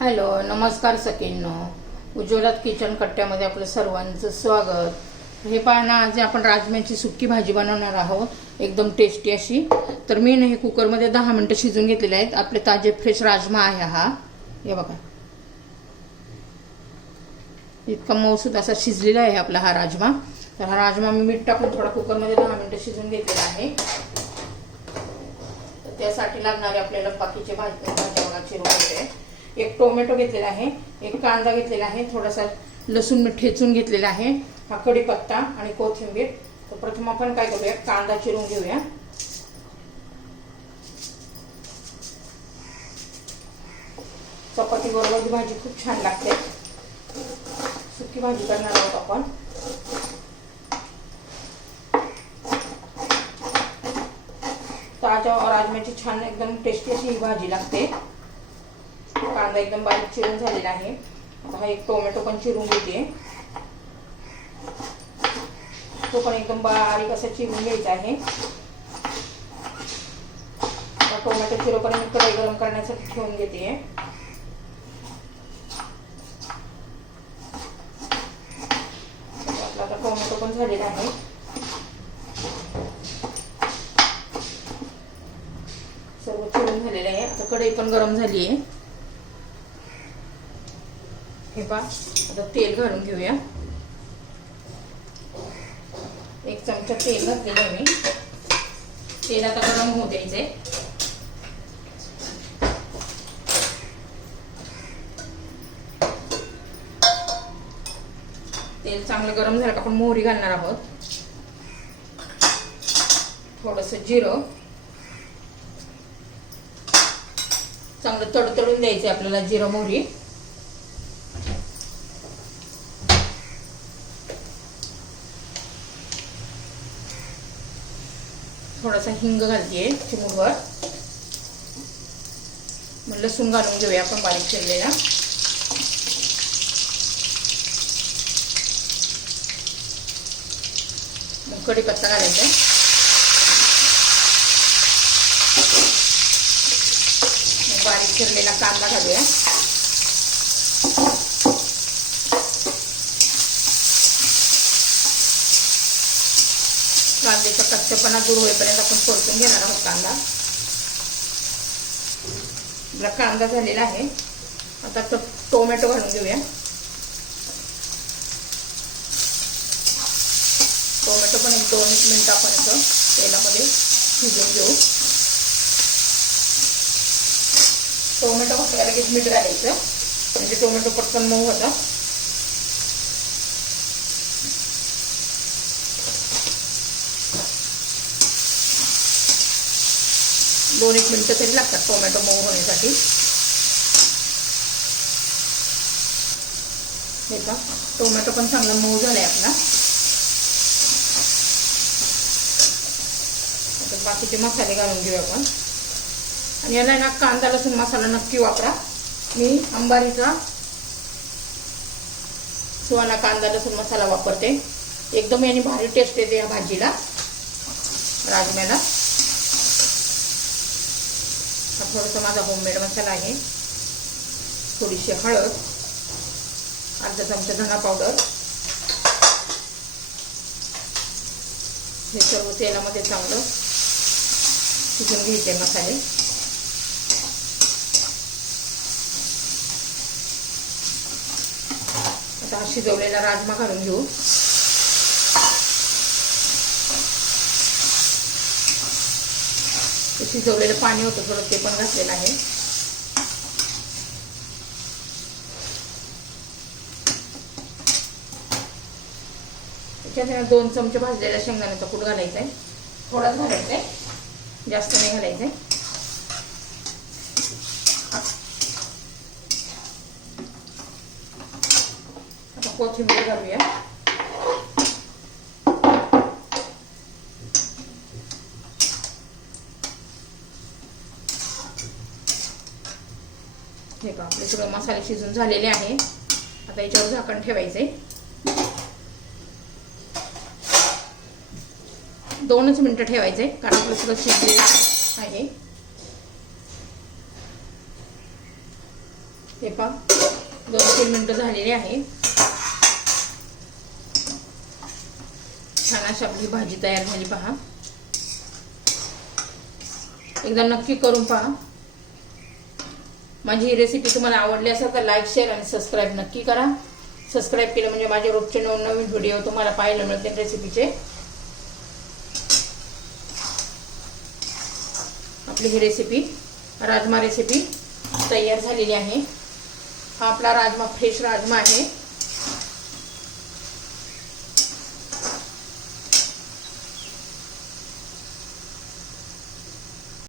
Hello नमस्कार सखींनो. उज्ज्वलात kitchen कट्ट्यामध्ये आपलं सर्वांचं स्वागत. हे पाहणं आज आपण राजम्याची सुक्की भाजी बनवणार आहोत. एकदम टेस्टी अशी. तर मी ना हे कुकरमध्ये दहा मिनटं शिजून घेतलेले आहेत. आपले ताजे फ्रेश राजमा आहे हा. हे बघा. इतका मौसूद असा शिजलेला आहे आपला हा राजमा. तर हा राजमा मी मीठ टाकून थोडा कुकरमध्ये दहा मिनटं शिजून घेतलेला आहे. तर त्यासाठी लागणारे आपल्याला बाकीचे भाजी भाज्या बघा चिरून एक टोमॅटो घेतलेला आहे एक कांदा घेतलेला आहे थोडासा लसूण मी ठेचून घेतलेला आहे हा कढीपत्ता आणि कोथिंबीर. तर प्रथम आपण काय करूया? कांदा चिरून घेऊया. चपाती बरोबर ही भाजी खूप छान लागते. सुकी भाजी करणार आहोत आपण. ताज्या राजम्याची छान एकदम टेस्टी अशी ही भाजी लागते. कांदा एकदम बारीक चिरून झालेला आहे. आता हा एक टोमॅटो पण चिरून घेते. तो पण एकदम बारीक असं चिरून घ्यायचा आहे. टोमॅटो चिरोपर्यंत मी कढई गरम करण्यासाठी ठेवून घेते. आपला आता टोमॅटो पण झालेला आहे. सर्व चिरून झालेलं आहे. आता कढई पण गरम झाली आहे. हे पहा. आता तेल घालून घेऊया. एक चमचा तेल घातलेलं आहे मी. तेल आता गरम होऊ द्यायचंय. तेल चांगलं गरम झालं का आपण मोहरी घालणार आहोत. थोडस जिरं. चांगलं तडतडून द्यायचं आपल्याला जिरं मोहरी. थोडासा हिंग घालते चिमूटभर. मग लसूण घालून घेऊया आपण बारीक चिरलेला. मग कढीपत्ता घालायचा मग बारीक चिरलेला कांदा घालूया. कच्चपणा दूर होईपर्यंत आपण परतून घेणार आहोत कांदा. आपला कांदा झालेला आहे. आता तो टोमॅटो घालून घेऊया. टोमॅटो पण एक दोन मिनटं आपण असं तेलामध्ये शिजवून घेऊ. टोमॅटो घातल्या एक मीठ घालायचं. म्हणजे टोमॅटो पटकन मऊ होतं. दोन एक मिनटं तरी लागतात टोमॅटो मऊ होण्यासाठी. हे का टोमॅटो पण चांगला मऊ झालाय आपला. बाकीचे मसाले घालून घेऊ आपण. आणि याला ना कांदा लसूण मसाला नक्की वापरा. मी अंबारीचा सुवाना कांदा लसूण मसाला वापरते. एकदम याने भारी टेस्ट येते या भाजीला. राजम्याला. थोडंसं माझा होममेड मसाला आहे. थोडीशी हळद अर्धा चमचा धना पावडर हे सर्व तेलामध्ये चांगलं शिजून घ्यायचे मसाले. आता हा शिजवलेला राजमा घालून घेऊ. शिजवलेलं पाणी होतं थोडं ते पण घातलेलं आहे. त्याच्यात दोन चमचे भाजलेला शेंगदाण्याचा कूट घालायचा आहे थोडाच घालायचा आहे जास्त नाही घालायचं आहे आता कोथिंबीर घालूया. बघा आपले सगळे मसाले शिजून झालेले आहे. आता याच्यावर झाकण ठेवायचे दोनच मिनिटं ठेवायचे कारण आपलं सगळं शिजलेलं आहे. हे पहा दोन तीन मिनटं झालेली आहे. छान अशी आपली भाजी तयार झाली पहा. एकदा नक्की करून पहा. माझी ही रेसिपी तुम्हाला आवडली असेल तर लाईक शेअर आणि सबस्क्राईब नक्की करा. सबस्क्राईब केलं म्हणजे माझे रोजचे नवनवीन व्हिडिओ तुम्हाला पाहायला मिळतील रेसिपीचे आपली ही रेसिपी राजमा रेसिपी तयार झालेली आहे. हा आपला राजमा फ्रेश राजमा आहे.